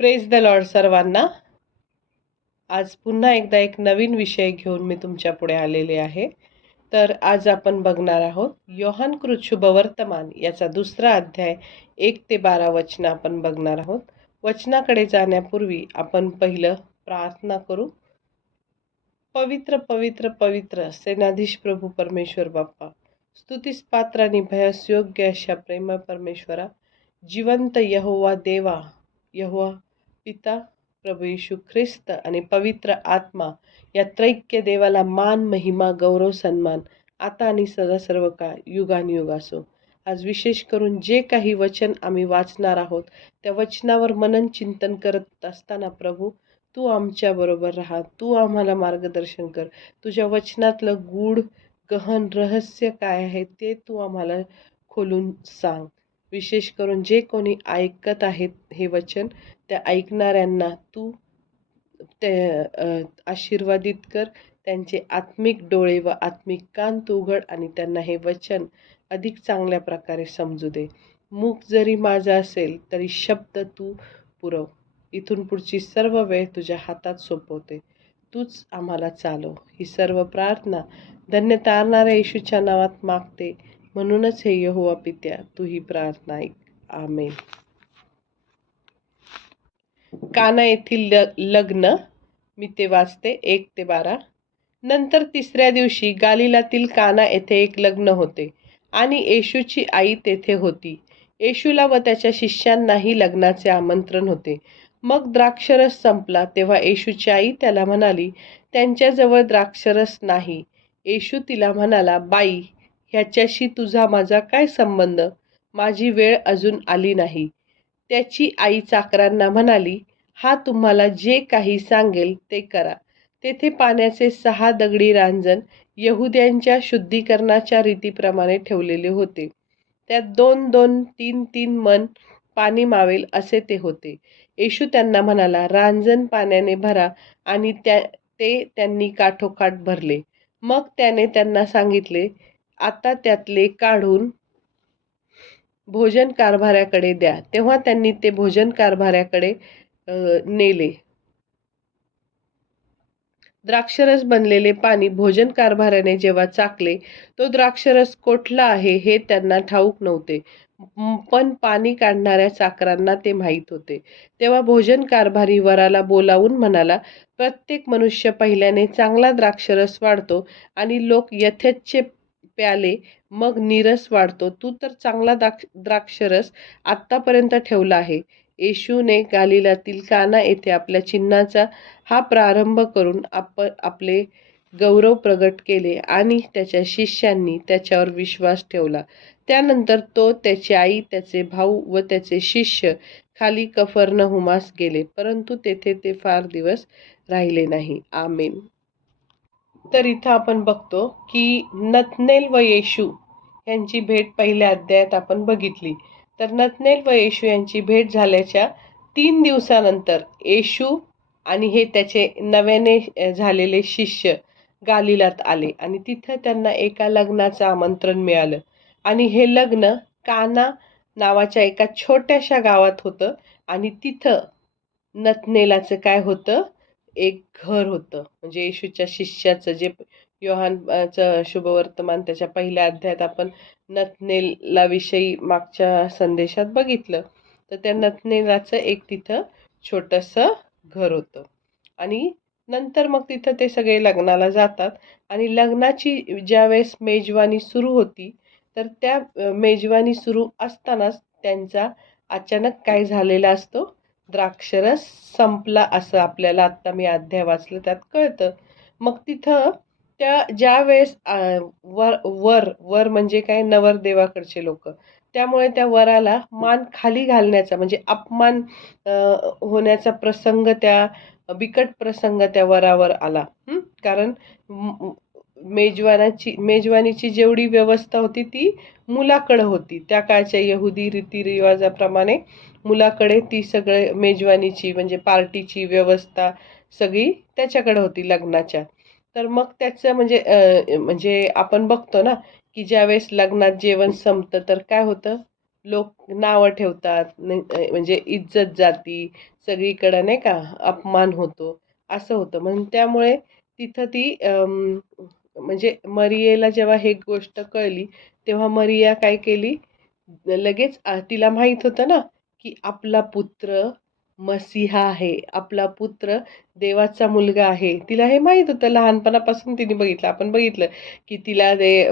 Praise the Lord सर्वांना. आज पुन्हा एकदा एक नवीन विषय घेऊन मी तुमच्या पुढे आलेले आहे. तर आज आपण बघणार आहोत योहान कृत शुभवर्तमान याचा दुसरा अध्याय 1 ते 12 वचन आपण बघणार आहोत. वचनाकडे जाण्यापूर्वी आपण पहिलं प्रार्थना करू. पवित्र पवित्र पवित्र सेनाधीश प्रभू परमेश्वर बाप्पा, स्तुतीस पात्र आणि भयास योग्य अशा प्रेमळ परमेश्वरा, जिवंत यहोवा देवा, यहोवा पिता, प्रभू येशू ख्रिस्त आणि पवित्र आत्मा या त्रैक्य देवाला मान, महिमा, गौरव, सन्मान आता आणि सदा सर्व काळ युगानुयुग असो. आज विशेष करून जे काही वचन आम्ही वाचणार आहोत त्या वचनावर मनन चिंतन करत असताना प्रभू तू आमच्या बरोबर राहा, तू आम्हाला मार्गदर्शन कर. तुझ्या वचनातलं गूढ गहन रहस्य काय आहे ते तू आम्हाला खोलून सांग. विशेष करून जे कोणी ऐकत आहेत हे वचन, त्या ऐकणाऱ्यांना तू ते आशीर्वादित कर. त्यांचे आत्मिक डोळे व आत्मिक कान तू उघड आणि त्यांना हे वचन अधिक चांगल्या प्रकारे समजू दे. मुख जरी माझा असेल तरी शब्द तू पुरव. इथून पुढची सर्व वेळ तुझ्या हातात सोपवते. तूच आम्हाला चालव. ही सर्व प्रार्थना धन्य तारणाऱ्या येशूच्या नावात मागते. म्हणूनच हे यहोवा पित्या, तू ही प्रार्थना ऐक. आमेन. काना येथील लग्न, मी ते वाचते 1 ते 12. नंतर तिसऱ्या दिवशी गालिलातील काना येथे एक लग्न होते आणि येशूची आई तेथे होती. येशूला व त्याच्या शिष्यांनाही लग्नाचे आमंत्रण होते. मग द्राक्षरस संपला तेव्हा येशूची आई त्याला म्हणाली, त्यांच्याजवळ द्राक्षरस नाही. येशू तिला म्हणाला, बाई, ह्याच्याशी तुझा माझा काय संबंध? माझी वेळ अजून आली नाही. त्याची आई चाकरांना म्हणाली, हा तुम्हाला जे काही सांगेल ते करा. तेथे पाण्याचे 6 दगडी रांजण यहुद्यांच्या शुद्धीकरणाच्या रीतीप्रमाणे ठेवलेले होते. त्यात 2-2, 3-3 मन पाणी मावेल असे ते होते. येशू त्यांना म्हणाला, रांजण पाण्याने भरा, आणि ते त्यांनी काठोकाठ भरले. मग त्याने त्यांना सांगितले, आता त्यातले काढून भोजन कारभाऱ्याकडे द्या. तेव्हा त्यांनी ते भोजन कारभाऱ्याकडे नेले. द्राक्षरस बनलेले पाणी भोजन कारभाऱ्याने जेव्हा चाखले, तो द्राक्षरस कोठला आहे हे त्यांना ठाऊक नव्हते, पण पाणी काढणाऱ्या चाकरांना ते माहीत होते. तेव्हा भोजन कारभारी वराला बोलावून म्हणाला, प्रत्येक मनुष्य पहिल्याने चांगला द्राक्षरस वाढतो आणि लोक यथेच्छ प्याले, मग नीरस वाढतो. तू तर चांगला द्राक्षरस आत्तापर्यंत ठेवला आहे. येशूने गालिलातील काना येथे आपल्या चिन्हाचा हा प्रारंभ करून आपले गौरव प्रगट केले आणि त्याच्या शिष्यांनी त्याच्यावर विश्वास ठेवला. त्यानंतर तो, त्याची आई, त्याचे भाऊ व त्याचे शिष्य खाली कफरनहुमास गेले, परंतु तेथे ते फार दिवस राहिले नाही. आमेन. तर इथं आपण बघतो की नतनेल व येशू यांची भेट पहिल्या अध्यायात आपण बघितली. तर नतनेल व येशू यांची भेट झाल्याच्या 3 दिवसानंतर येशू आणि हे त्याचे नव्याने झालेले शिष्य गालिलात आले आणि तिथं त्यांना एका लग्नाचं आमंत्रण मिळालं. आणि हे लग्न काना नावाच्या एका छोट्याशा गावात होतं आणि तिथं नतनेलाचं काय होतं, एक घर होतं. म्हणजे येशूच्या शिष्याचं, जे योहानचं शुभवर्तमान त्याच्या पहिल्या अध्यायात आपण नतनेला विषयी मागच्या संदेशात बघितलं. तर त्या नतनेलाचं एक तिथं छोटंसं घर होतं. आणि नंतर मग तिथं ते सगळे लग्नाला जातात आणि लग्नाची ज्यावेळेस मेजवानी सुरू होती, तर त्या मेजवानी सुरू असतानाच त्यांचा अचानक काय झालेला असतो, द्राक्षरस संपला असं आपल्याला आत्ता मी अध्याय वाचलं त्यात कळतं. मग तिथं त्या ज्या वेळेस वर म्हणजे काय, नवरदेवाकडचे लोक, त्यामुळे त्या वराला मान खाली घालण्याचा म्हणजे अपमान होण्याचा प्रसंग, त्या बिकट प्रसंग त्या वरावर आला. कारण मेजवानीची जेवढी व्यवस्था होती ती मुलाकडे होती. त्या काळच्या यहुदी रीतिरिवाजाप्रमाणे मुलाकडे ती सगळे मेजवानीची म्हणजे पार्टीची व्यवस्था सगळी त्याच्याकडे होती लग्नाच्या. तर मग त्याचं म्हणजे आपण बघतो ना की ज्यावेळेस लग्नात जेवण संपतं तर काय होतं, लोक नावं ठेवतात, म्हणजे इज्जत जाती, सगळीकडं नाही का अपमान होतो, असं होतं. म्हणून त्यामुळे तिथं ती म्हणजे मरियेला जेव्हा हे गोष्ट कळली, तेव्हा मरिया काय केली, लगेच तिला माहीत होतं ना, की आपला पुत्र मसीहा आहे, आपला पुत्र देवाचा मुलगा आहे. तिला हे माहीत होतं, लहानपणापासून तिने बघितलं. आपण बघितलं, की तिला ते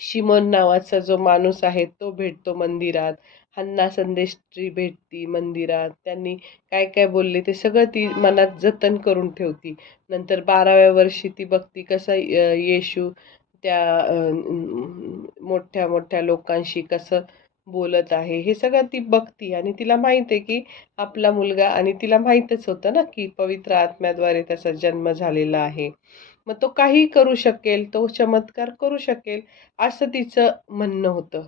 शिमोन नावाचा जो माणूस आहे तो भेटतो मंदिरात. हन्ना संदेष्टी भेटती मंदिरात. त्यांनी काय काय बोलले ते सगळं ती मनात जतन करून ठेवती. नंतर 12व्या वर्षी ती बघती कसा येशू त्या मोठ्या मोठ्या लोकांशी कसं बोलत आहे, हे सगळं ती बघती आणि तिला माहित आहे की आपला मुलगा, आणि तिला माहीतच होतं ना की पवित्र आत्म्याद्वारे त्याचा जन्म झालेला आहे. मग तो काहीही करू शकेल, तो चमत्कार करू शकेल, असं तिचं म्हणणं होतं.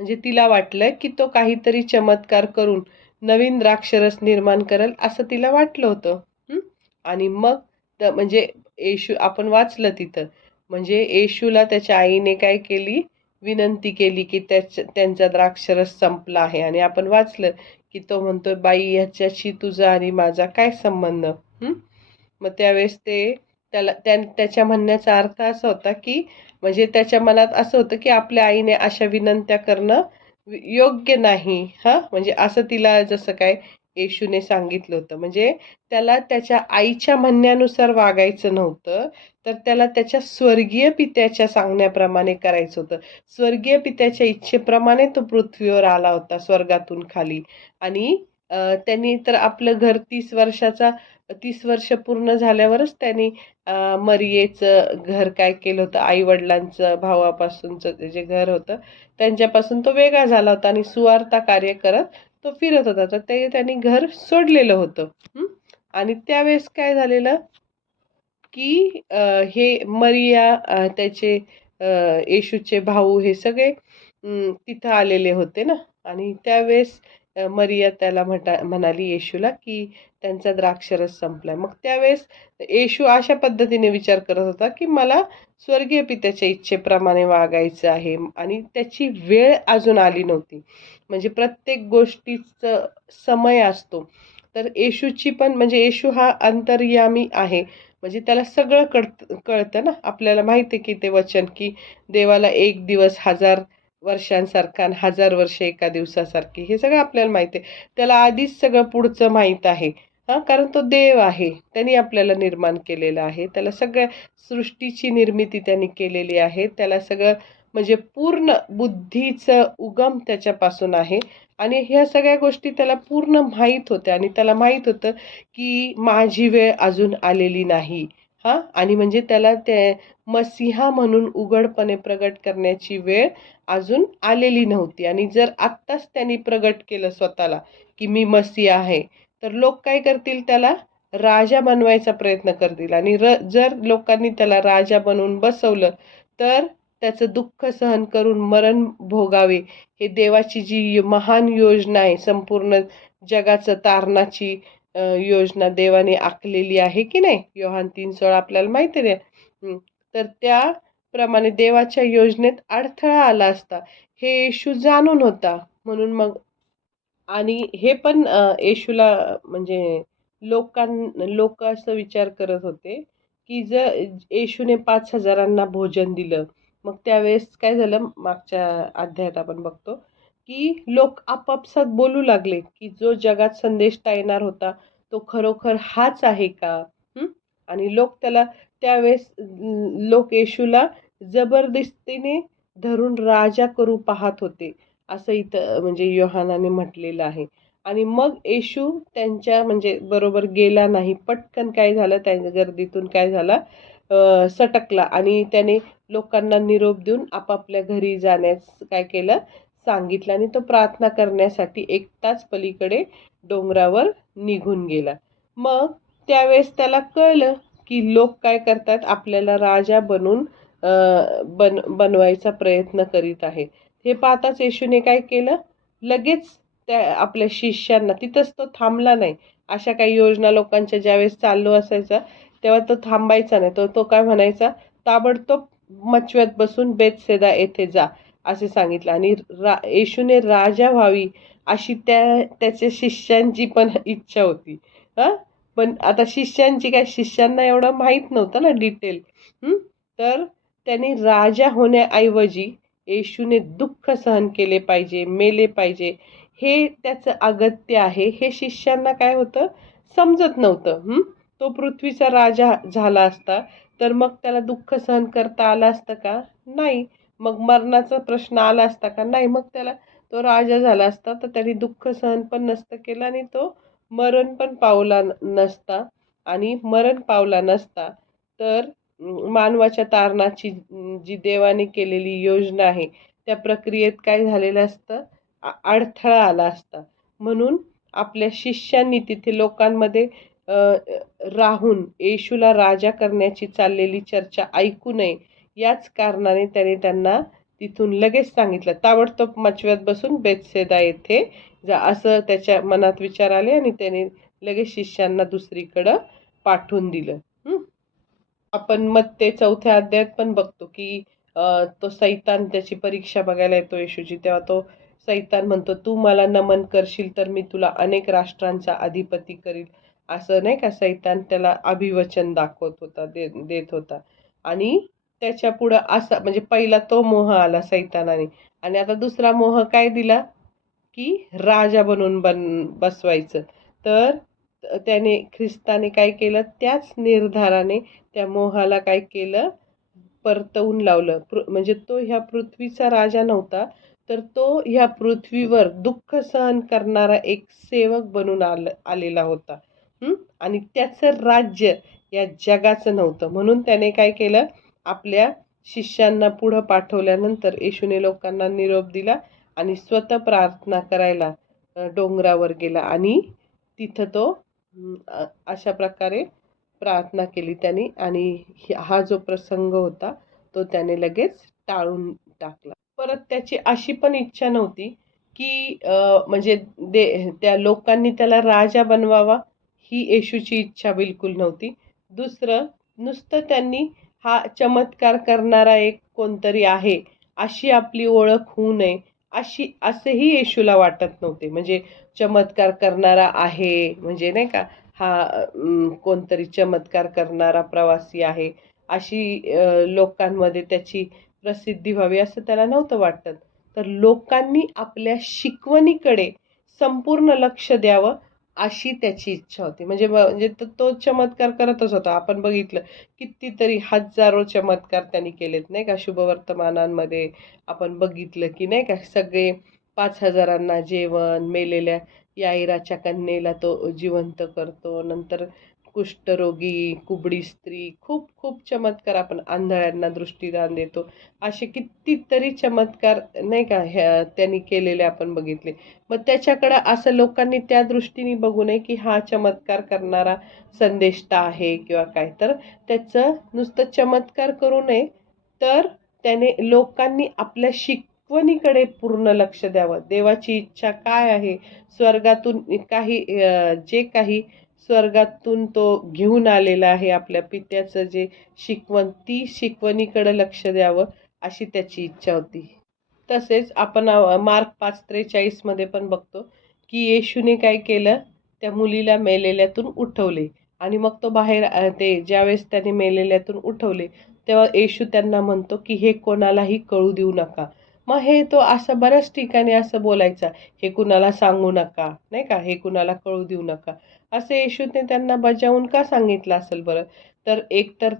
म्हणजे तिला वाटलं की तो काहीतरी चमत्कार करून नवीन द्राक्षरस निर्माण करेल, असं तिला वाटलं होतं. हं. आणि मग म्हणजे येशू आपण वाचलं तिथं. म्हणजे येशूला त्याच्या आईने काय केली, विनंती केली की त्यांचा द्राक्षरस संपला आहे, आणि आपण वाचलं की तो म्हणतोय, बाई ह्याच्याशी तुझा आणि माझा काय संबंध. मग त्यावेळेस ते त्याच्या म्हणण्याचा अर्थ असा होता की म्हणजे त्याच्या मनात असं होतं की आपल्या आईने अशा विनंत्या करणं योग्य नाही. म्हणजे असं तिला जसं काय येशूने सांगितलं होतं. म्हणजे त्याला त्याच्या आईच्या म्हणण्यानुसार वागायचं नव्हतं, तर त्याला त्याच्या स्वर्गीय पित्याच्या सांगण्याप्रमाणे करायचं होतं. स्वर्गीय पित्याच्या इच्छेप्रमाणे तो पृथ्वीवर आला होता स्वर्गातून खाली. आणि त्यांनी तर आपलं घर 30 वर्ष पूर्ण झाल्यावरच त्यांनी मरियेचं घर काय केलं होतं, आई-वडिलांचं, भावापासूनचं जे घर होतं, त्यांच्यापासून तो वेगळा झाला होता आणि सुवार्ता कार्य करत तो फिरत होता. तर ते त्यांनी घर सोडलेलं होतं. आणि त्यावेळेस काय झालेलं, की हे मरिया, त्याचे येशूचे भाऊ, हे सगळे तिथं आलेले होते ना. आणि त्यावेळेस मरिया त्याला म्हणाली येशूला, की त्यांचा द्राक्षरस संपलाय. मग त्यावेळेस येशू अशा पद्धतीने विचार करत होता, की मला स्वर्गीय पित्याच्या इच्छेप्रमाणे वागायचं आहे, आणि त्याची वेळ अजून आली नव्हती. म्हणजे प्रत्येक गोष्टीचं समय असतो. तर येशूची पण, म्हणजे येशू हा अंतर्यामी आहे. म्हणजे त्याला सगळं कळतं ना. आपल्याला माहिती आहे की ते वचन, की देवाला एक दिवस 1000 वर्षांसारखा आणि 1000 वर्ष एका दिवसासारखी, हे सगळं आपल्याला माहिती आहे. त्याला आधीच सगळं पुढचं माहीत आहे. कारण तो देव आहे. त्यांनी आपल्याला निर्माण केलेलं आहे. त्याला सगळ्या सृष्टीची निर्मिती त्यांनी केलेली आहे. त्याला सगळं म्हणजे पूर्ण बुद्धीचं उगम त्याच्यापासून आहे. आणि ह्या सगळ्या गोष्टी त्याला पूर्ण माहीत होत्या, आणि त्याला माहीत होतं की माझी वेळ अजून आलेली नाही. आणि म्हणजे त्याला ते मसीहा म्हणून उघडपणे प्रगट करण्याची वेळ अजून आलेली नव्हती. आणि जर आत्ताच त्यांनी प्रगट केलं स्वतःला, की मी मसीहा आहे, तर लोक काय करतील, त्याला राजा बनवायचा प्रयत्न करतील. आणि जर लोकांनी त्याला राजा बनवून बसवलं, तर त्याचं दुःख सहन करून मरण भोगावे, हे देवाची जी महान योजना आहे, संपूर्ण जगाचं तारणाची योजना देवाने आखलेली आहे की नाही. योहान 3:16 आपल्याला माहिती आहे. तर त्याप्रमाणे देवाच्या योजनेत अडथळा आला असता, हे येशू जाणून होता. म्हणून मग, आणि हे पण येशूला म्हणजे लोक असं विचार करत होते, की जर येशूने 5,000 भोजन दिलं, मग त्यावेळेस काय झालं, मागच्या अध्यायात आपण बघतो, की लोक आपापसात बोलू लागले, की जो जगात संदेष्टा येणार होता, तो खरोखर हाच आहे का? आणि लोक त्याला त्यावेळेस लोक येशूला जबरदस्तीने धरून राजा करू पाहत होते, असं इथं म्हणजे योहानाने म्हटलेलं आहे. आणि मग येशू त्यांच्या म्हणजे बरोबर गेला नाही. पटकन काय झालं, त्या गर्दीतून काय झाला, सटकला, आणि त्याने लोकांना निरोप देऊन आपापल्या घरी जाण्यास काय केलं, सांगितलं. आणि तो प्रार्थना करण्यासाठी एकटाच पलीकडे डोंगरावर निघून गेला. मग त्यावेळेस त्याला कळलं, की लोक काय करतात, आपल्याला राजा बनून बनवायचा प्रयत्न करीत आहेत. हे पाहताच येशूने काय केलं, लगेच त्या आपल्या शिष्यांना, तिथंच तो थांबला नाही. अशा काही योजना लोकांच्या ज्यावेळेस चालू असायचा, तेव्हा तो थांबायचा नाही. तो तो काय म्हणायचा, ताबडतोब मचव्यात बसून बेतसेदा येथे जा, असे सांगितलं. आणि येशूने राजा व्हावी अशी त्याच्या शिष्यांची पण इच्छा होती. हा, पण आता शिष्यांची काय, शिष्यांना एवढं माहीत नव्हतं ना डिटेल. तर त्यांनी राजा होण्याऐवजी येशूने दुःख सहन केले पाहिजे, मेले पाहिजे, हे त्याचं अगत्य आहे, हे शिष्यांना काय होतं समजत नव्हतं. तो पृथ्वीचा राजा झाला असता तर मग त्याला दुःख सहन करता आलं असतं का? नाही. मग मरणाचा प्रश्न आला असता का? नाही. मग त्याला, तो राजा झाला असता तर त्यांनी दुःख सहन पण नसतं केलं आणि तो मरण पण पावला नसता. आणि मरण पावला नसता तर मानवाच्या तारणाची जी देवाने केलेली योजना आहे त्या प्रक्रियेत काय झालेलं असतं, अडथळा आला असता. म्हणून आपल्या शिष्यांनी तिथे लोकांमध्ये राहून येशूला राजा करण्याची चाललेली चर्चा ऐकू नये, याच कारणाने त्याने त्यांना तिथून लगेच सांगितलं, ताबडतोब मचव्यात बसून बेतसेदा येथे जा, असं त्याच्या मनात विचार आले आणि त्याने लगेच शिष्यांना दुसरीकडं पाठवून दिलं. आपण मत्ते 4थ्या अध्यायात पण बघतो की तो सैतान त्याची परीक्षा बघायला येतो येशूची, तेव्हा तो सैतान म्हणतो, तू मला नमन करशील तर मी तुला अनेक राष्ट्रांचा अधिपती करील, असं नाही का सैतान त्याला अभिवचन दाखवत होता, देत होता. आणि त्याच्या पुढं असा म्हणजे पहिला तो मोह आला सैतानाने, आणि आता दुसरा मोह काय दिला की राजा बनून बसवायचं. तर त्याने, ख्रिस्ताने काय केलं, त्याच निर्धाराने त्या मोहाला काय केलं, परतवून लावलं. म्हणजे तो ह्या पृथ्वीचा राजा नव्हता, तर तो ह्या पृथ्वीवर दुःख सहन करणारा एक सेवक बनून आलेला होता. आणि त्याचं राज्य या जगाचं नव्हतं. म्हणून त्याने काय केलं, आपल्या शिष्यांना पुढं पाठवल्यानंतर येशूने लोकांना निरोप दिला आणि स्वतः प्रार्थना करायला डोंगरावर गेला आणि तिथं तो अशा प्रकारे प्रार्थना केली त्यांनी. आणि हा जो प्रसंग होता तो त्याने लगेच टाळून टाकला. परत त्याची अशी पण इच्छा नव्हती की म्हणजे त्या लोकांनी त्याला राजा बनवावा, ही येशूची इच्छा बिलकुल नव्हती. दुसरं, नुसतं त्यांनी हा चमत्कार करणारा एक कोणतरी आहे अशी आपली ओळख होऊ नये, असेही येशूला वाटत नव्हते. म्हणजे चमत्कार करणारा आहे म्हणजे नाही का, हा कोणतरी चमत्कार करणारा प्रवासी आहे अशी लोकांमध्ये त्याची प्रसिद्धी व्हावी असं त्याला नव्हतं वाटत. तर लोकांनी आपल्या शिकवणीकडे संपूर्ण लक्ष द्यावं अशी त्याची इच्छा होती. म्हणजे तो चमत्कार करतच होता. आपण बघितलं कितीतरी हजारो चमत्कार त्यांनी केलेत नाही का, शुभवर्तमानांमध्ये आपण बघितलं की नाही का, सगळे 5,000 जेवण, मेलेल्या याईराच्या कन्येला तो जिवंत करतो, नंतर कुष्ठरोगी, कुबडी स्त्री, खूप खूप चमत्कार, आपण आंधळ्यांना दृष्टीदान देतो, असे कितीतरी चमत्कार नाही का त्यांनी केलेले आपण बघितले. मग त्याच्याकडं असं लोकांनी त्या दृष्टीने बघू नये की हा चमत्कार करणारा संदेष्टा आहे किंवा काय, तर त्याचं नुसतं चमत्कार करू नये, तर त्याने लोकांनी आपल्या शिकवणीकडे पूर्ण लक्ष द्यावं. देवाची इच्छा काय आहे, स्वर्गातून जे काही स्वर्गातून तो घेऊन आलेला आहे आपल्या पित्याचं जे शिकवण, ती शिकवणीकडे लक्ष द्यावं अशी त्याची इच्छा होती. तसेच आपण मार्क 5:43 मध्ये पण बघतो की येशूने काय केलं, त्या मुलीला मेलेल्यातून उठवले. आणि मग तो बाहेर ते ज्यावेळेस त्याने मेलेल्यातून उठवले तेव्हा येशू त्यांना म्हणतो की हे कोणालाही कळू देऊ नका. मग हे तो असं बऱ्याच ठिकाणी असं बोलायचा, हे कुणाला सांगू नका नाही का, हे कुणाला कळू देऊ नका, असं येशूने त्यांना बजावून का सांगितलं असेल बरं? तर एकतर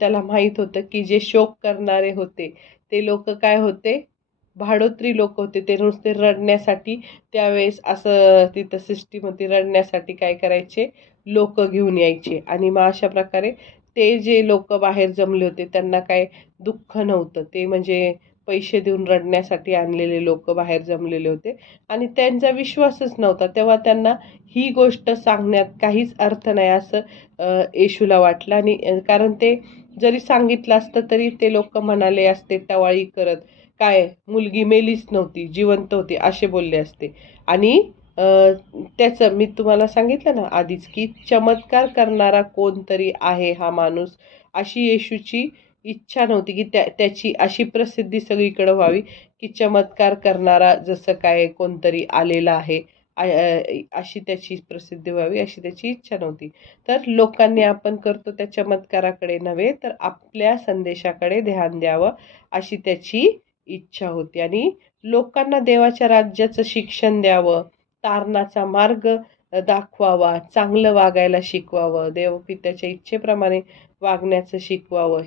त्याला माहित होतं की जे शोक करणारे होते ते लोक काय होते, भाडोत्री लोक होते. ते नुसते रडण्यासाठी, त्यावेळेस असं तिथं सिस्टीम होती, रडण्यासाठी काय करायचे, लोक घेऊन यायचे. आणि मग अशा प्रकारे ते जे लोक बाहेर जमले होते त्यांना काय दुःख नव्हतं, ते म्हणजे पैसे देऊन रडण्यासाठी आणलेले लोक बाहेर जमलेले होते आणि त्यांचा विश्वासच नव्हता. तेव्हा त्यांना ही गोष्ट सांगण्यात काहीच अर्थ नाही असं येशूला वाटलं. आणि कारण ते जरी सांगितलं असतं तरी ते लोक म्हणाले असते टवाळी करत, काय मुलगी मेलीच नव्हती, जिवंत होती, असे बोलले असते. आणि त्याचं मी तुम्हाला सांगितलं ना आधीच की चमत्कार करणारा कोणतरी आहे हा माणूस, अशी येशूची इच्छा नव्हती की त्याची अशी प्रसिद्धी सगळीकडे व्हावी की चमत्कार करणारा जसं काय कोणतरी आलेला आहे, अशी त्याची प्रसिद्धी व्हावी अशी त्याची इच्छा नव्हती. तर लोकांनी आपण करतो त्या चमत्काराकडे नव्हे तर आपल्या संदेशाकडे ध्यान द्यावं अशी त्याची इच्छा होती. आणि लोकांना देवाच्या राज्याचं शिक्षण द्यावं, तारणाचा मार्ग दाखवावा, चांगलं वागायला शिकवावं, देवपित्याच्या इच्छेप्रमाणे वागण्याचं शिकवावं,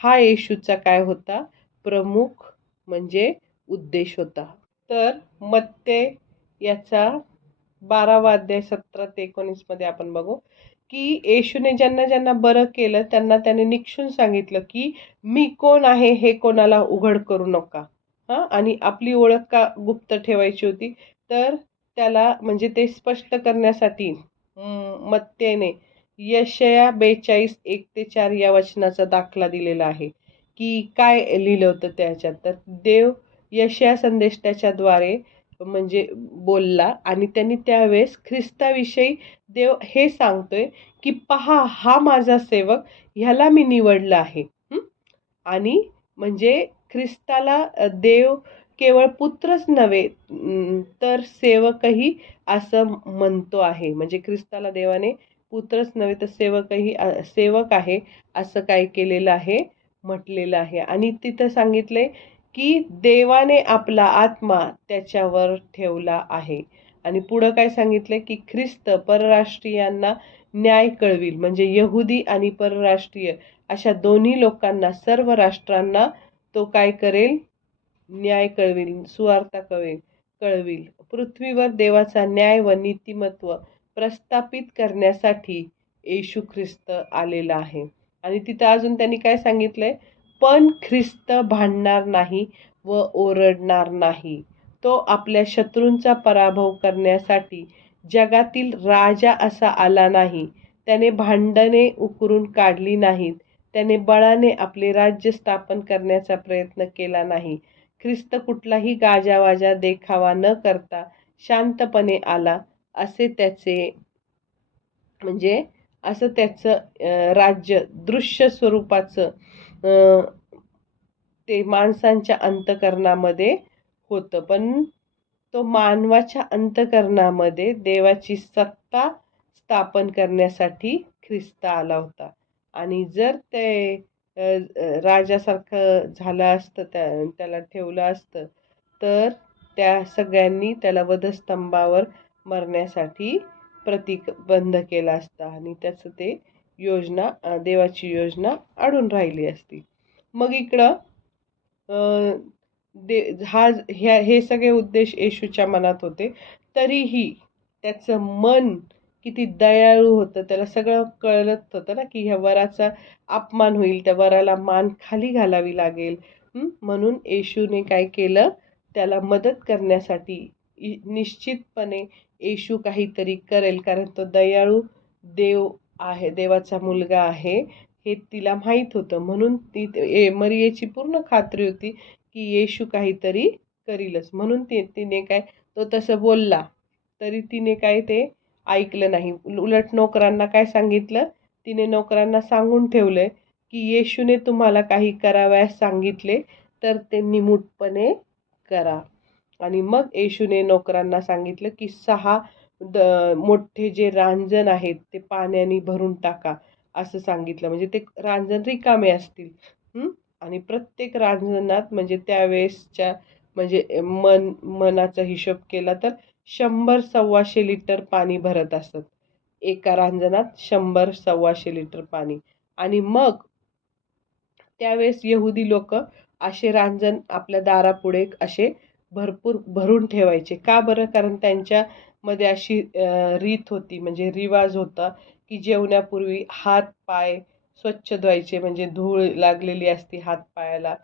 हा येशूचा काय होता? प्रमुख म्हणजे उद्देश होता. तर मत्ते याचा 12वा अध्याय 17 ते 19 मध्ये आपण बघू की येशूने ज्यांना ज्यांना बरं केलं त्यांना त्याने निक्षून सांगितलं की मी कोण आहे हे कोणाला उघड करू नका. आणि आपली ओळख का गुप्त ठेवायची होती? तर त्याला म्हणजे ते स्पष्ट करण्यासाठी मत्तेने यशया 42 1-4 या वचनाचा दाखला दिलेला आहे की काय लिहिलं होतं त्याच्यात. तर देव यशया संदेश त्याच्याद्वारे म्हणजे बोलला आणि त्यांनी त्यावेळेस ख्रिस्ताविषयी देव हे सांगतोय की पहा हा माझा सेवक, ह्याला मी निवडलं आहे. आणि म्हणजे ख्रिस्ताला देव केवळ पुत्रच नव्हे तर सेवकही असं म्हणतो आहे. म्हणजे ख्रिस्ताला देवाने पुत्रच नव्हे तर सेवक आहे असं काय केलेलं आहे, म्हटलेलं आहे. आणि तिथं सांगितलंय की देवाने आपला आत्मा त्याच्यावर ठेवला आहे. आणि पुढं काय सांगितलंय की ख्रिस्त परराष्ट्रीयांना न्याय कळविल. म्हणजे यहुदी आणि परराष्ट्रीय अशा दोन्ही लोकांना, सर्व राष्ट्रांना तो काय करेल? न्याय कळविल, सुवार्ता कळविल. पृथ्वीवर देवाचा न्याय व नीतिमत्व प्रस्थापित करण्यासाठी येशू ख्रिस्त आलेला आहे. आणि तिथं अजून त्यांनी काय सांगितलंय? पण ख्रिस्त भांडणार नाही व ओरडणार नाही. तो आपल्या शत्रूंचा पराभव करण्यासाठी जगातील राजा असा आला नाही. त्याने भांडणे उकरून काढली नाहीत. त्याने बळाने आपले राज्य स्थापन करण्याचा प्रयत्न केला नाही. ख्रिस्त कुठलाही गाजावाजा देखावा न करता शांतपणे आला. असे त्याचे म्हणजे असं त्याचं राज्य दृश्य स्वरूपाचं ते माणसांच्या अंतकरणामध्ये होतं. पण तो मानवाच्या अंतकरणामध्ये देवाची सत्ता स्थापन करण्यासाठी ख्रिस्त आला होता. आणि जर ते राजासारखं झालं असतं, त्याला ठेवलं असतं, तर त्या सगळ्यांनी त्याला वधस्तंभावर मरण्यासाठी प्रतिबंध केला असता आणि त्याचं ते देवाची योजना अडून राहिली असती. मग इकडं हे सगळे उद्देश येशूच्या मनात होते. तरीही त्याचं मन किती दयाळू होतं. त्याला सगळं कळत होतं ना की ह्या वराचा अपमान होईल, त्या वराला मान खाली घालावी लागेल. म्हणून येशूने काय केलं? त्याला मदत करण्यासाठी निश्चितपणे येशू काहीतरी करेल, कारण तो दयाळू देव आहे, देवाचा मुलगा आहे हे तिला माहीत होतं. म्हणून मरियेची पूर्ण खात्री होती की येशू काहीतरी करीलच. म्हणून तिने काय, तो तसं बोलला तरी तिने काय ते ऐकलं नाही. उलट नोकरांना काय सांगितलं? तिने नोकरांना सांगून ठेवलंय की येशूने तुम्हाला काही करावयास सांगितले तर ते निमूटपणे करा. आणि मग येशूने नोकरांना सांगितलं की 6 मोठे जे रांजण आहेत ते पाण्याने भरून टाका असं सांगितलं. म्हणजे ते रांजण रिकामे असतील. आणि प्रत्येक रांजणात म्हणजे त्यावेळेसच्या म्हणजे मनाचा हिशोब केला तर 100-125 लिटर पाणी भरत असत. एका रांजणात 100-125 लिटर पाणी. आणि मग त्यावेळेस यहुदी लोक असे रांजण आपल्या दारापुढे असे भरपूर भरून ठेवायचे. का बरं? कारण त्यांच्यामध्ये अशी रीत होती, म्हणजे रिवाज होता की जेवणापूर्वी हात पाय स्वच्छ धुवायचे. म्हणजे धूळ लागलेली असती हात पायाला,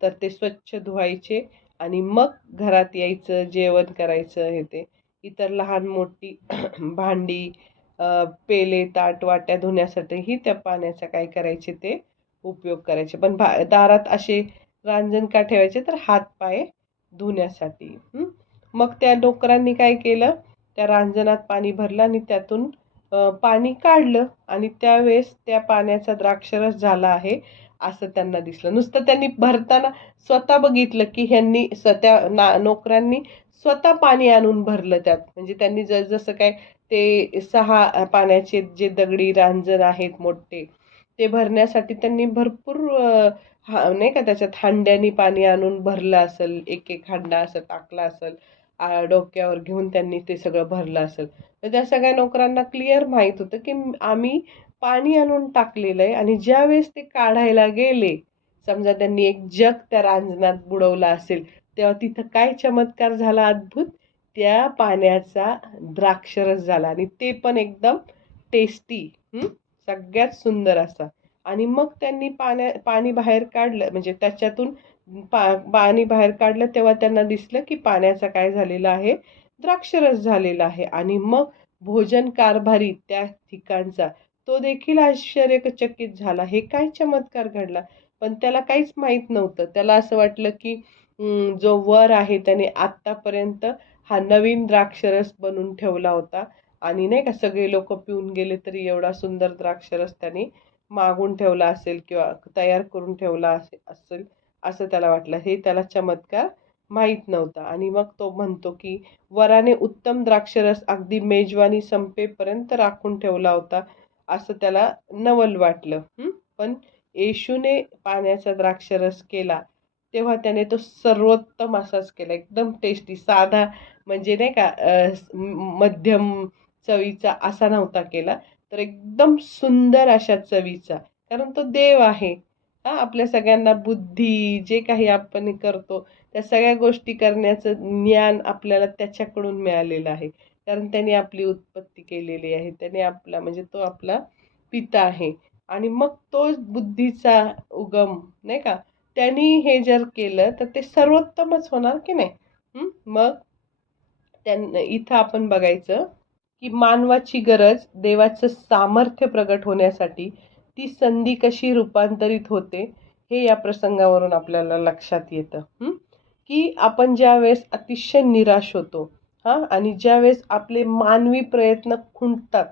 तर ते स्वच्छ धुवायचे आणि मग घरात यायचं, जेवण करायचं. हे ते इतर लहान मोठी भांडी, पेले, ताट, वाट्या धुण्यासाठीही त्या पाण्याचा काय करायचे? ते उपयोग करायचे. पण दारात असे रांजण का ठेवायचे? तर हात पाय धुण्यासाठी. मग त्या नोकरांनी काय केलं? त्या रांजणात पाणी भरलं आणि त्यातून पाणी काढलं आणि त्यावेळेस त्या पाण्याचा द्राक्षरस झाला आहे. असं त्यांना दिसलं. नुसतं त्यांनी भरताना स्वतः बघितलं, की ह्यांनी नोकरांनी स्वतः पाणी आणून भरलं त्यात. म्हणजे त्यांनी जसं काय ते 6 पाण्याचे जे दगडी रांजण आहेत मोठे, ते भरण्यासाठी त्यांनी भरपूर नाही का त्याच्यात हांड्यानी पाणी आणून भरलं असेल. एक हांडा असं टाकला असेल. डोक्यावर घेऊन त्यांनी ते सगळं भरलं असेल. तर त्या सगळ्या नोकरांना क्लिअर माहीत होतं, की आम्ही पाणी आणून टाकलेलं आहे आणि ज्यावेळेस ते काढायला गेले, समजा त्यांनी एक जग त्या रांजणात बुडवला असेल, तेव्हा तिथं काय चमत्कार झाला अद्भुत, त्या पाण्याचा द्राक्षरस झाला आणि ते पण एकदम टेस्टी, सगळ्यात सुंदर असा. आणि मग त्यांनी पाणी बाहेर काढलं, म्हणजे त्याच्यातून पाणी बाहेर काढलं तेव्हा त्यांना दिसलं, की पाण्याचा काय झालेला आहे, द्राक्षरस झालेला आहे. आणि मग भोजन कारभारी त्या ठिकाणचा तो देखील आश्चर्यचकित झाला. हे काय चमत्कार घडला? पण त्याला काहीच माहीत नव्हतं. त्याला असं वाटलं, की जो वर आहे त्याने आत्तापर्यंत हा नवीन द्राक्षरस बनवून ठेवला होता आणि नाही का सगळे लोकं पिऊन गेले तरी एवढा सुंदर द्राक्षरस त्याने मागून ठेवला असेल किंवा तयार करून ठेवला असेल असं त्याला वाटलं. हे त्याला चमत्कार माहीत नव्हता. आणि मग तो म्हणतो, की वराने उत्तम द्राक्षरस अगदी मेजवानी संपेपर्यंत राखून ठेवला होता, असं त्याला नवल वाटलं. पण येशूने पाण्याचा द्राक्षरस केला, तेव्हा त्याने तो सर्वोत्तम असाच केला. एकदम टेस्टी, साधा म्हणजे नाही का मध्यम चवीचा असा नव्हता केला, तर एकदम सुंदर अशा चवीचा. कारण तो देव आहे. आपल्या सगळ्यांना बुद्धी जे काही आपण करतो, त्या सगळ्या गोष्टी करण्याचं ज्ञान आपल्याला त्याच्याकडून मिळालेलं आहे. कारण त्याने आपली उत्पत्ती केलेली आहे. त्याने आपला म्हणजे तो आपला पिता आहे. आणि मग तो बुद्धीचा उगम नाही का, त्यांनी हे जर केलं तर ते सर्वोत्तमच होणार की नाही. मग इथं आपण बघायचं, की मानवाची गरज देवाचं सामर्थ्य प्रगट होण्यासाठी ती संधी कशी रूपांतरित होते, हे या प्रसंगावरून आपल्याला लक्षात येतं. की आपण ज्यावेळेस अतिशय निराश होतो, आणि ज्यावेळेस आपले मानवी प्रयत्न खुंटतात,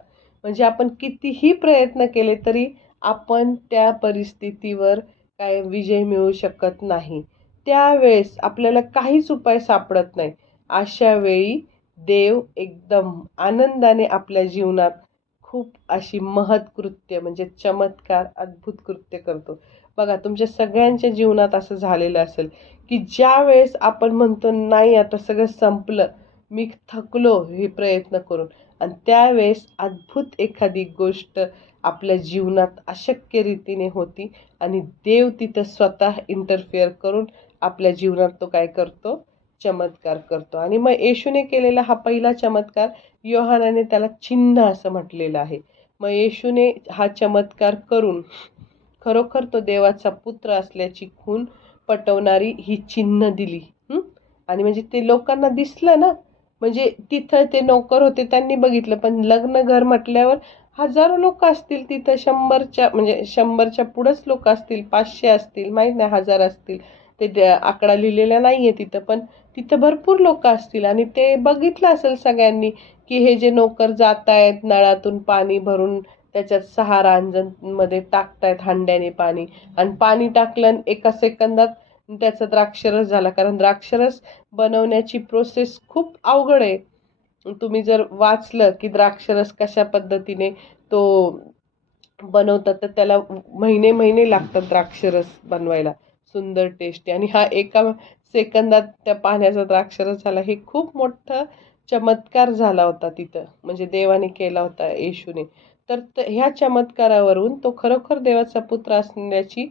म्हणजे आपण कितीही प्रयत्न केले तरी आपण त्या परिस्थितीवर काय विजय मिळवू शकत नाही. त्यावेळेस आपल्याला काहीच उपाय सापडत नाही. अशा वेळी देव एकदम आनंदाने आपल्या जीवनात खूप अशी महत्कृत्य म्हणजे चमत्कार, अद्भुत कृत्य करतो. बघा तुमच्या सगळ्यांच्या जीवनात असं झालेलं असेल, की ज्यावेळेस आपण म्हणतो नाही आता सगळं संपलं, मी थकलो हे प्रयत्न करून, आणि त्यावेळेस अद्भुत एखादी गोष्ट आपल्या जीवनात अशक्य रीतीने होती आणि देव तिथं स्वतः इंटरफिअर करून आपल्या जीवनात तो काय करतो, चमत्कार करतो. आणि मग येशूने केलेला हा पहिला चमत्कार, योहानाने त्याला चिन्ह असं म्हटलेलं आहे. मग येशूने हा चमत्कार करून खरोखर तो देवाचा पुत्र असल्याची खूण पटवणारी ही चिन्ह दिली. आणि म्हणजे ते लोकांना दिसलं ना, म्हणजे तिथं ते नोकर होते त्यांनी बघितलं, पण लग्न घर म्हटल्यावर हजारो लोक असतील तिथं, 100च्या म्हणजे 100च्या पुढंच लोक असतील, 500 असतील, माहीत नाही 1000 असतील. ते आकडा लिहिलेला नाहीये तिथं, पण तिथं भरपूर लोक असतील आणि ते बघितलं असेल सगळ्यांनी, की हे जे नोकर जात आहेत नळातून पाणी भरून त्याच्यात 6 रांजणमध्ये टाकतायत हांड्याने पाणी, आणि पाणी टाकलं आणि एका सेकंदात त्याचा द्राक्षरस झाला. कारण द्राक्षरस बनवण्याची प्रोसेस खूप अवघड आहे. तुम्ही जर वाचलं की द्राक्षरस कशा पद्धतीने तो बनवतात, तर त्याला महिने महिने लागतात द्राक्षरस बनवायला सुंदर टेस्टी. आणि हा एका सेकंदात त्या पाण्याचा द्राक्षरस झाला. हे खूप मोठं चमत्कार झाला होता तिथं, म्हणजे देवाने केला होता येशूने. तर ह्या चमत्कारावरून तो खरोखर देवाचा पुत्र असण्याची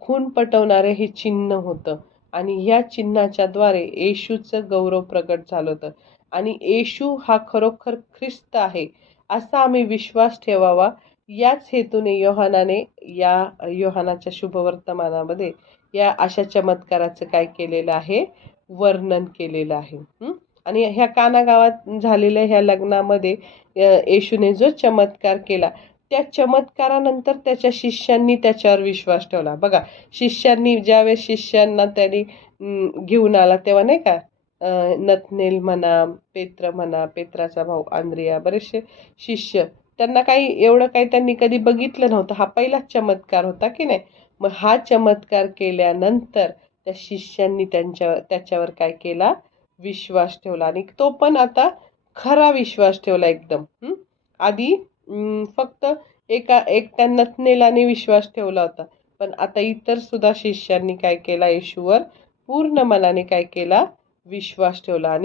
खूण पटवणारे हे चिन्ह होतं. आणि ह्या चिन्हाच्या द्वारे येशूचं गौरव प्रगट झालं होतं. आणि येशू हा खरोखर ख्रिस्त आहे असा आम्ही विश्वास ठेवावा, याच हेतूने योहानाने या योहानाच्या शुभवर्तमानामध्ये या अशा चमत्काराचं काय केलेलं आहे, वर्णन केलेलं आहे. आणि ह्या काना गावात झालेल्या ह्या लग्नामध्ये येशूने जो चमत्कार केला, त्या चमत्कारानंतर त्याच्या शिष्यांनी त्याच्यावर विश्वास ठेवला. बघा, शिष्यांनी ज्यावेळेस शिष्यांना त्यांनी घेऊन आला तेव्हा नाही का, नतनेल म्हणा, पेत्र म्हणा, पेत्राचा भाऊ आंद्रिया, बरेचसे शिष्य, त्यांना काही एवढं काही त्यांनी कधी बघितलं नव्हतं. हा पहिलाच चमत्कार होता की नाही. मग हा चमत्कार केल्यानंतर त्या शिष्यांनी त्याच्यावर काय केला, विश्वास ठेवला. आणि तो पण आता खरा विश्वास ठेवला एकदम. आधी फक्त एकट्या नथनेलाने विश्वास ठेवला होता. पण आता इतर सुद्धा शिष्यांनी काय केला, येशूवर पूर्ण मनाने काय केला, विश्वास ठेवला.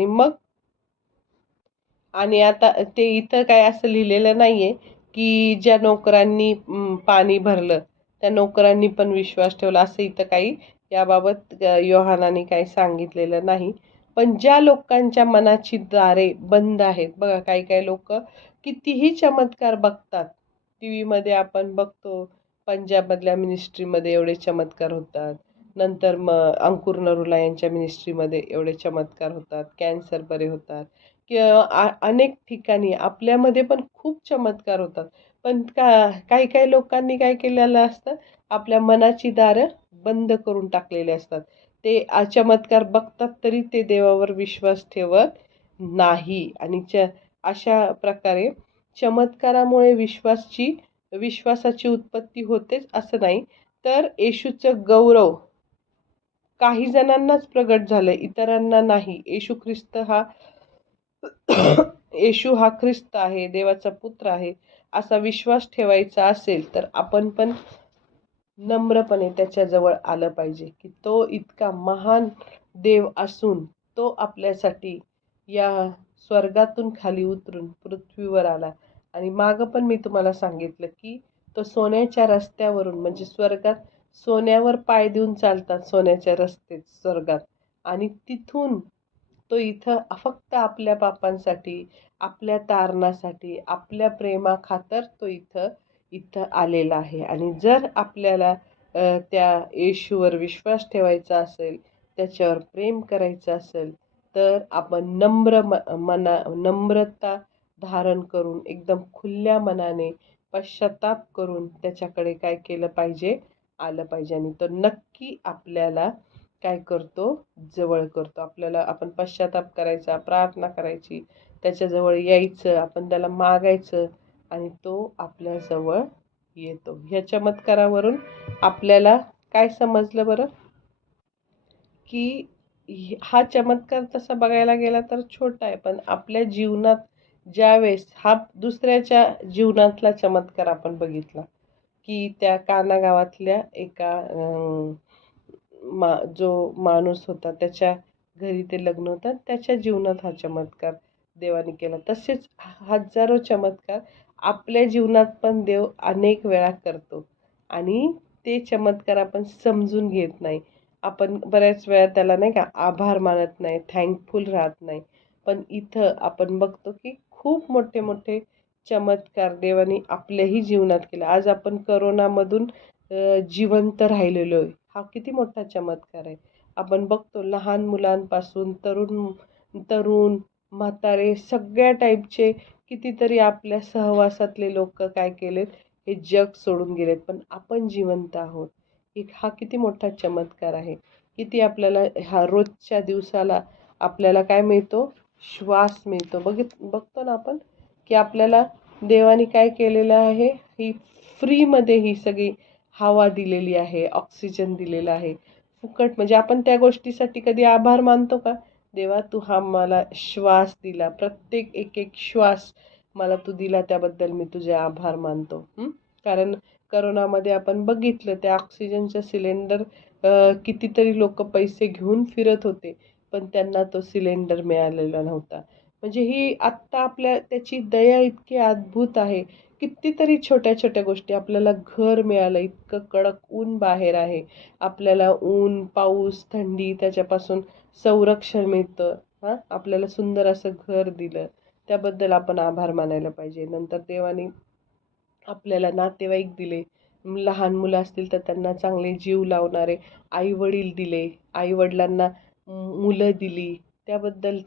आणि आता ते इथं काय असं लिहिलेलं नाहीये की ज्या नोकरांनी पाणी भरलं त्या नोकरांनी पण विश्वास ठेवला, असं इथं काही याबाबत योहानाने काही सांगितलेलं नाही. पण ज्या लोकांच्या मनाची दारे बंद आहेत बघा, काही काही लोक कितीही चमत्कार बघतात. टीव्हीमध्ये आपण बघतो, पंजाबमधल्या मिनिस्ट्रीमध्ये एवढे चमत्कार होतात. नंतर मग अंकुर नरूला यांच्या मिनिस्ट्रीमध्ये एवढे चमत्कार होतात, कॅन्सर बरे होतात. किंवा अनेक ठिकाणी आपल्यामध्ये पण खूप चमत्कार होतात. पण काही काही लोकांनी काय केलेलं असतं, आपल्या मनाची दारं बंद करून टाकलेले असतात. ते चमत्कार बघतात तरी ते देवावर विश्वास ठेवत नाही. आणि अशा प्रकारे चमत्कारामुळे विश्वासाची उत्पत्ती होतेच असं नाही, तर येशूचं गौरव काही जणांनाच प्रगट झालंय, इतरांना नाही. येशू हा ख्रिस्त आहे, देवाचा पुत्र आहे, असा विश्वास ठेवायचा असेल तर आपण पण नम्रपणे त्याच्याजवळ आलं पाहिजे. की तो इतका महान देव असून तो आपल्यासाठी या स्वर्गातून खाली उतरून पृथ्वीवर आला. आणि मागं पण मी तुम्हाला सांगितलं की तो सोन्याच्या रस्त्यावरून, म्हणजे स्वर्गात सोन्यावर पाय देऊन चालतात, सोन्याच्या रस्ते स्वर्गात. आणि तिथून तो इथं फक्त आपल्या पापांसाठी, आपल्या तारणासाठी, आपल्या प्रेमाखातर तो इथं इथं आलेला आहे. आणि जर आपल्याला त्या येशूवर विश्वास ठेवायचा असेल, त्याच्यावर प्रेम करायचं असेल, तर आपण नम्रता धारण करून एकदम खुल्या मनाने पश्चाताप करून त्याच्याकडे काय केलं पाहिजे, आलं पाहिजे. आणि तो नक्की आपल्याला काय करतो, जवळ करतो. आपण पश्चाताप करायचा, प्रार्थना करायची, त्याच्याजवळ यायचं, आपण त्याला मागायचं आणि तो आपल्याजवळ येतो. ह्या चमत्कारावरून आपल्याला काय समजलं बरं, की हा चमत्कार तसा बघायला गेला तर छोटा आहे, पण आपल्या जीवनात ज्यावेळेस हा दुसऱ्याच्या जीवनातला चमत्कार आपण बघितला, की त्या काना गावातल्या एका जो माणूस होता त्याच्या घरी ते लग्न होतं, त्याच्या जीवनात हा चमत्कार देवाने केला. तसेच हजारो चमत्कार आपल्या जीवनात पण देव अनेक वेळा करतो. आणि ते चमत्कार आपण समजून घेत नाही. आपण बऱ्याच वेळा त्याला नाही का आभार मानत नाही, थँकफुल राहत नाही. पण इथं आपण बघतो की खूप मोठे मोठे चमत्कार देवाने आपल्याही जीवनात केले. आज आपण करोनामधून जिवंत राहिलेलो आहे, हा किती मोठा चमत्कार आहे. आपण बघतो लहान मुलांपासून तरुण म्हातारे सगळ्या टाईपचे कितीतरी आपल्या सहवासातले लोक काय केलेत, हे जग सोडून गेलेत, पण आपण जिवंत आहोत. हा किती मोठा चमत्कार आहे. किती आपल्याला हा रोजच्या दिवसाला आपल्याला काय मिळतो, श्वास मिळतो. बघतो ना आपण की आपल्याला देवाने काय केलेलं आहे, ही फ्रीमध्ये ही सगळी हवा दिलेली आहे, ऑक्सिजन दिलेला आहे फुकट. म्हणजे आपण त्या गोष्टीसाठी कधी आभार मानतो का, देवा तू हा मला श्वास दिला, प्रत्येक एक एक श्वास मला तू दिला, त्याबद्दल मी तुझे आभार मानतो. कारण करोनामध्ये आपण बघितलं त्या ऑक्सिजनच्या सिलेंडर कितीतरी लोक पैसे घेऊन फिरत होते, पण त्यांना तो सिलेंडर मिळालेला नव्हता. म्हणजे ही आत्ता त्याची दया इतकी अद्भुत आहे. कितीतरी छोट्या छोट्या गोष्टी, आपल्याला घर मिळालं, इतकं कडक ऊन बाहेर आहे, आपल्याला ऊन पाऊस थंडी त्याच्यापासून संरक्षण मिळतं. आपल्याला सुंदर असं घर दिलं, त्याबद्दल आपण आभार मानायला पाहिजे. नंतर देवाने आपल्याला नातेवाईक दिले, लहान मुलं असतील तर त्यांना चांगले जीव लावणारे आई वडील दिले, आई वडिलांना मुलं दिली, त्याबद्दल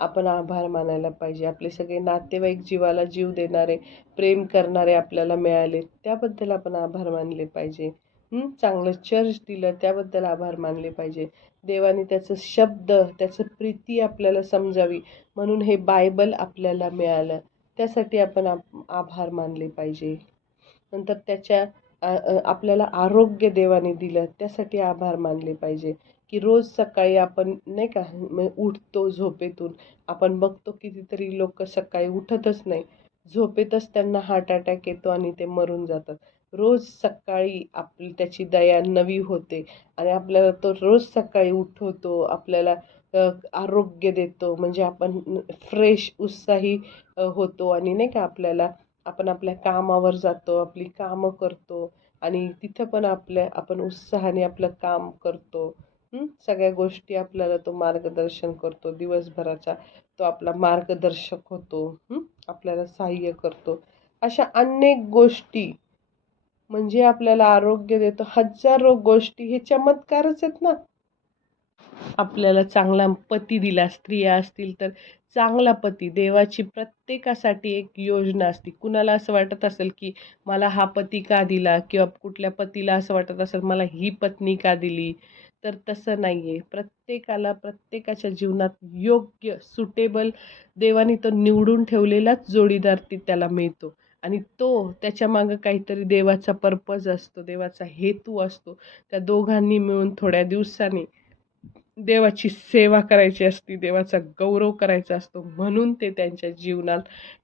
आपण आभार मानायला पाहिजे. आपले सगळे नातेवाईक जीवाला जीव देणारे, प्रेम करणारे आपल्याला मिळाले, त्याबद्दल आपण आभार मानले पाहिजे. चांगलं चर्च दिलं, त्याबद्दल आभार मानले पाहिजे. देवाने त्याचं शब्द, त्याचं प्रीती आपल्याला समजावी म्हणून हे बायबल आपल्याला मिळालं, त्यासाठी आपण आभार मानले पाहिजे. नंतर आपल्याला आरोग्य देवाने दिलं त्यासाठी आभार मानले पाहिजे. की रोज सकाळी आपण नाही का उठतो झोपेतून. आपण बघतो कितीतरी लोक सकाळी उठतच नाही. झोपेतच त्यांना हार्ट अटॅक येतो आणि ते मरून जातात. रोज सकाळी आपली त्याची दया नवी होते आणि आपल्याला तो रोज सकाळी उठवतो. आपल्याला आरोग्य देतो. म्हणजे आपण फ्रेश, उत्साही होतो आणि नाही का आपण आपल्या कामावर जातो, आपली कामं करतो आणि तिथं पण आपण उत्साहाने आपलं काम करतो. सगळ्या गोष्टी आपल्याला तो मार्गदर्शन करतो. दिवसभराचा तो आपला मार्गदर्शक होतो. आपल्याला सहाय्य करतो. अशा अनेक गोष्टी म्हणजे आपल्याला आरोग्य देतो. हजारो गोष्टी हे चमत्कारच आहेत ना. आपल्याला चांगला पती दिला, स्त्रिया असतील तर चांगला पती. देवाची प्रत्येकासाठी एक योजना असते. कुणाला असं वाटत असेल की मला हा पती का दिला, किंवा कुठल्या पतीला असं वाटत असेल मला ही पत्नी का दिली. तर तसं नाहीये. प्रत्येकाला प्रत्येकाच्या जीवनात योग्य सुटेबल देवाने तो निवडून ठेवलेलाच जोडीदार त्याला मिळतो. आणि त्याच्या मागं काहीतरी देवाचा पर्पज असतो, देवाचा हेतू असतो. त्या दोघांनी मिळून थोड्या दिवसांनी देवाची सेवा करायची असती, देवाचा गौरव करायचा असतो, म्हणून ते त्यांच्या जीवनात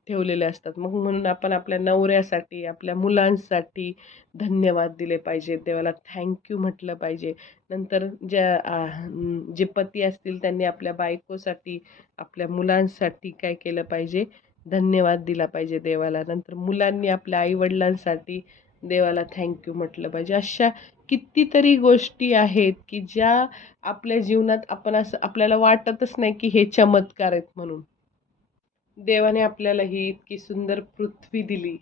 ठेवलेले असतात. मग म्हणून आपण आपल्या नवऱ्यासाठी, आपल्या मुलांसाठी धन्यवाद दिले पाहिजे, देवाला थँक्यू म्हटलं पाहिजे. नंतर जे पती असतील त्यांनी आपल्या बायकोसाठी, आपल्या मुलांसाठी काय केलं पाहिजे, धन्यवाद दिला पाहिजे देवाला. नंतर मुलांनी आपल्या आईवडिलांसाठी देवाला थँक्यू म्हटलं पाहिजे. अशा कितीतरी गोष्टी आहेत की ज्या आपल्या जीवनात आपण असं आपल्याला वाटतच नाही की हे चमत्कार आहेत म्हणून. देवाने आपल्याला ही इतकी सुंदर पृथ्वी दिली.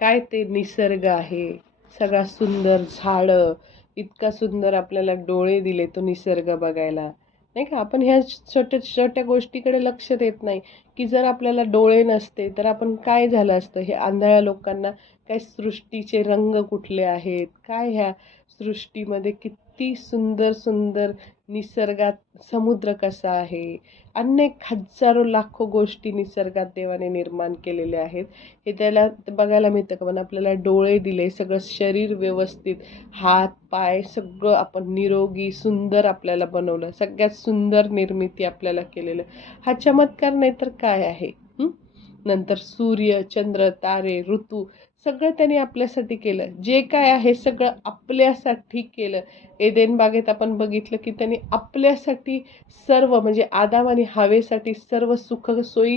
काय ते निसर्ग आहे, सगळा सुंदर झाडं, इतका सुंदर आपल्याला डोळे दिले तो निसर्ग बघायला. नाही का, आपण ह्या छोट्या छोट्या गोष्टीकडे लक्ष देत नाही की जर आपल्याला डोळे नसते तर आपण काय झालं असतं. हे आंधळ्या लोकांना काय सृष्टीचे रंग कुठले आहेत, काय ह्या सृष्टीमध्ये किती सुंदर सुंदर निसर्गात समुद्र कसा आहे, अनेक हजारो लाखो गोष्टी निसर्गात देवाने निर्माण केलेल्या आहेत. हे त्याला बघायला मिळतं का. पण आपल्याला डोळे दिले, सगळं शरीर व्यवस्थित, हात पाय सगळं आपण निरोगी सुंदर आपल्याला बनवलं, सगळ्यात सुंदर निर्मिती आपल्याला केलेलं. हा चमत्कार नाही तर काय आहे. नंतर सूर्य, चंद्र, तारे, ऋतू सगळं त्यांनी आपल्यासाठी केलं. जे काय आहे सगळं आपल्यासाठी केलं. एदेन बागेत आपण बघितलं की त्यांनी आपल्यासाठी सर्व म्हणजे आदाम आणि हवेसाठी सर्व सुखसोयी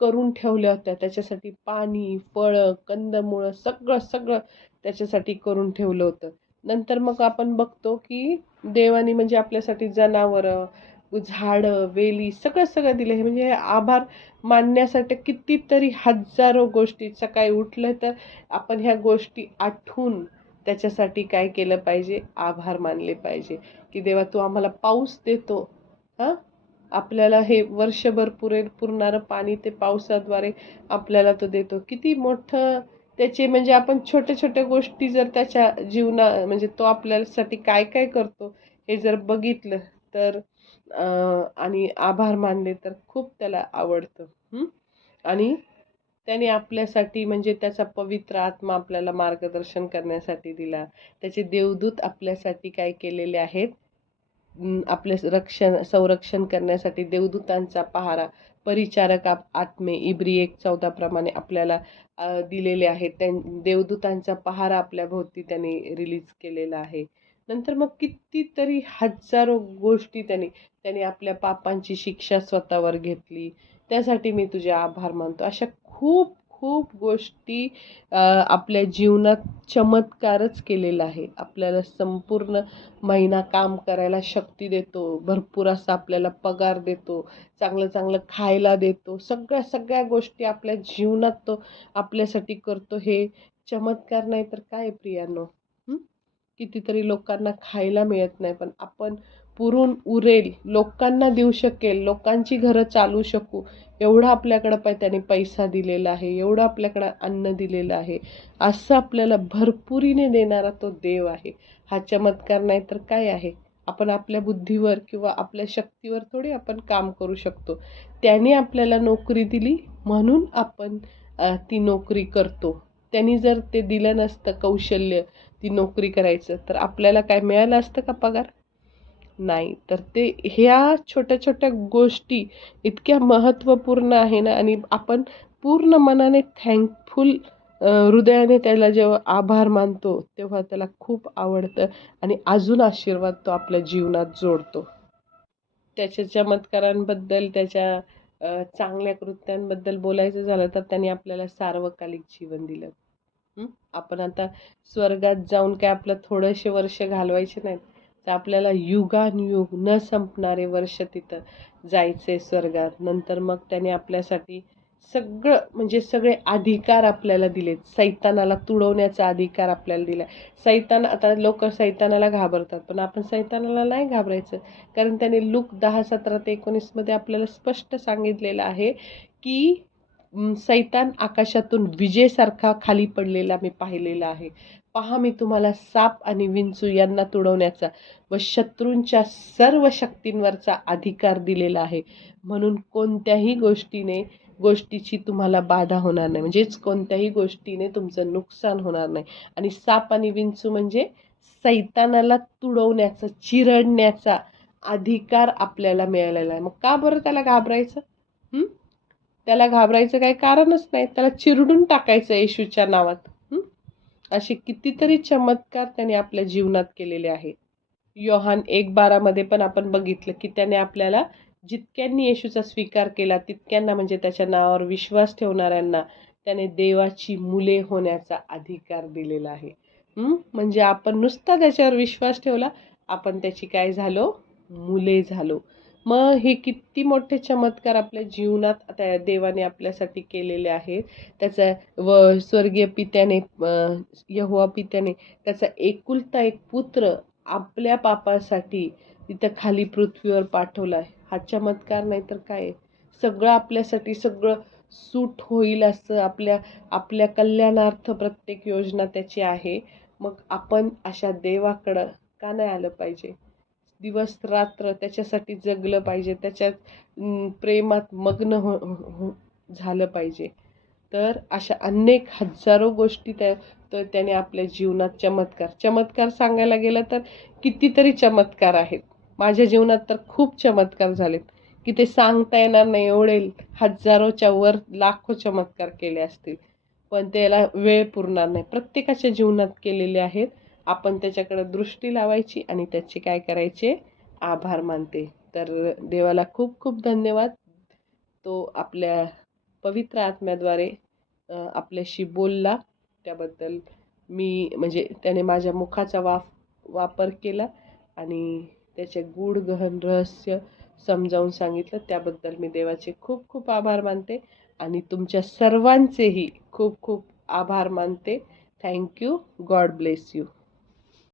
करून ठेवल्या होत्या. त्याच्यासाठी पाणी, फळं, कंदमुळं सगळं सगळं त्याच्यासाठी करून ठेवलं होतं. नंतर मग आपण बघतो की देवानी म्हणजे आपल्यासाठी जनावरं, झाडं, वेली सगळं सगळं दिलं. हे म्हणजे आभार मानण्यासाठी कितीतरी हजारो गोष्टी. सकाळी उठलं तर आपण ह्या गोष्टी आठवून त्याच्यासाठी काय केलं पाहिजे, आभार मानले पाहिजे. की देवा तू आम्हाला पाऊस देतो. हां, आपल्याला हे वर्षभर पुरणारं पाणी ते पावसाद्वारे आपल्याला तो देतो. किती मोठं त्याचे म्हणजे आपण छोट्या छोट्या गोष्टी जर त्याच्या म्हणजे तो आपल्यासाठी काय काय करतो हे जर बघितलं तर आणि आभार मानले तर खूप त्याला आवडतं. आणि त्याने आपल्यासाठी म्हणजे त्याचा पवित्र आत्मा आपल्याला मार्गदर्शन करण्यासाठी दिला. त्याचे देवदूत आपल्यासाठी काय केलेले आहेत, आपले संरक्षण करण्यासाठी देवदूतांचा पहारा, परिचारक आत्मे इब्री 1:14 प्रमाणे आपल्याला दिलेले आहेत. देवदूतांचा पहारा आपल्या भोवती त्यांनी रिलीज केलेला आहे. नंतर मग कितीतरी हजारो गोष्टी त्यांनी आपल्या पापांची शिक्षा स्वतःवर घेतली. त्यासाठी मी तुझे आभार मानतो. अशा खूप खूप गोष्टी आपल्या जीवनात चमत्कारच केलेला आहे. आपल्याला संपूर्ण महिना काम करायला शक्ती देतो, भरपूर असा आपल्याला पगार देतो, चांगलं चांगलं खायला देतो, सगळ्या सगळ्या गोष्टी आपल्या जीवनात तो आपल्यासाठी करतो. हे चमत्कार नाही तर काय प्रियांनो. कितीतरी लोकांना खायला मिळत नाही, पण आपण पुरून उरेल, लोकांना देऊ शकेल, लोकांची घरं चालू शकू एवढा आपल्याकडं त्याने पैसा दिलेला आहे, एवढं आपल्याकडं अन्न दिलेलं आहे. असं आपल्याला भरपुरीने देणारा तो देव आहे. हा चमत्कार नाही तर काय आहे. आपण आपल्या बुद्धीवर किंवा आपल्या शक्तीवर थोडी आपण काम करू शकतो. त्याने आपल्याला नोकरी दिली म्हणून आपण ती नोकरी करतो. त्यांनी जर ते दिलं नसतं कौशल्य ती नोकरी करायचं, तर आपल्याला काय मिळालं असतं का पगार? नाही. तर ते ह्या छोट्या-छोट्या गोष्टी इतक्या महत्त्वपूर्ण आहे ना, आणि आपण पूर्ण मनाने थँकफुल हृदयाने त्याला जेव्हा आभार मानतो, तेव्हा त्याला खूप आवडतं आणि अजून आशीर्वाद तो आपल्या जीवनात जोडतो. त्याच्या चमत्कारांबद्दल, त्याच्या चांगल्या कृत्यांबद्दल बोलायचं झालं तर त्याने आपल्याला सार्वकालिक जीवन दिलं. आपण आता स्वर्गात जाऊन काय आपलं थोडेसे वर्ष घालवायचे नाहीत, तर आपल्याला युगानुयुग न संपणारे वर्ष तिथं जायचंय स्वर्गात. नंतर मग त्याने आपल्यासाठी सगळं म्हणजे सगळे अधिकार आपल्याला दिलेत. सैतानाला तुडवण्याचा अधिकार आपल्याला दिला. सैतान, आता लोक सैतानाला घाबरतात, पण आपण सैतानाला नाही घाबरायचं. कारण त्याने लूक 10:17-19 मध्ये आपल्याला स्पष्ट सांगितलेलं आहे की सैतान आकाशातून विजेसारखा खाली पडलेला मी पाहिलेला आहे. पहा, मी तुम्हाला साप आणि विंचू यांना तुडवण्याचा व शत्रूंच्या सर्व शक्तींवरचा अधिकार दिलेला आहे. म्हणून कोणत्याही गोष्टीची तुम्हाला बाधा होणार नाही, म्हणजेच कोणत्याही गोष्टीने तुमचं नुकसान होणार नाही. आणि साप आणि विंचू म्हणजे सैतानाला तुडवण्याचा, चिरडण्याचा अधिकार आपल्याला मिळालेला आहे. मग का बरं त्याला घाबरायचं? त्याला घाबरायचं काही कारणच नाही. त्याला चिरडून टाकायचं येशूच्या नावात. असे कितीतरी चमत्कार त्याने आपल्या जीवनात केलेले आहेत. योहान 1:12 मध्ये पण आपण बघितलं की त्याने आपल्याला जितक्यांनी येशूचा स्वीकार केला तितक्यांना, म्हणजे त्याच्या नावावर विश्वास ठेवणाऱ्यांना त्याने देवाची मुले होण्याचा अधिकार दिलेला आहे. म्हणजे आपण नुसता त्याच्यावर विश्वास ठेवला, आपण त्याची काय झालो? मुले झालो. मग हे किती मोठे चमत्कार आपल्या जीवनात आता देवाने आपल्यासाठी केलेले आहेत. त्याचा व स्वर्गीय पित्याने, यहोवा पित्याने त्याचा एकुलता एक पुत्र आपल्या पापासाठी तिथं खाली पृथ्वीवर पाठवलाय. हा चमत्कार नाही तर काय? सगळं आपल्यासाठी सगळं सूट होईल असं आपल्या आपल्या कल्याणार्थ प्रत्येक योजना त्याची आहे. मग आपण अशा देवाकडं का नाही आलं पाहिजे? दिवस रात्र त्याच्यासाठी जगलं पाहिजे, त्याच्यात प्रेमात मग्न झालं पाहिजे. तर अशा अनेक हजारो गोष्टी त्याने आपल्या जीवनात चमत्कार चमत्कार सांगायला गेलं तर कितीतरी चमत्कार आहेत. माझ्या जीवनात तर खूप चमत्कार झालेत की ते सांगता येणार नाही, एवढे हजारोच्या वर लाखो चमत्कार केले असतील, पण त्याला वेळ पुरणार नाही. प्रत्येकाच्या जीवनात केलेले आहेत. आपण त्याच्याकडे दृष्टी लावायची आणि त्याचे काय करायचे? आभार मानते. तर देवाला खूप खूप धन्यवाद. तो आपल्या पवित्र आत्म्याद्वारे आपल्याशी बोलला, त्याबद्दल मी म्हणजे त्याने माझ्या मुखाचा वापर केला आणि त्याचे गूढ गहन रहस्य समजावून सांगितलं, त्याबद्दल मी देवाचे खूप खूप आभार मानते आणि तुमच्या सर्वांचेही खूप खूप आभार मानते. थँक्यू. God bless you.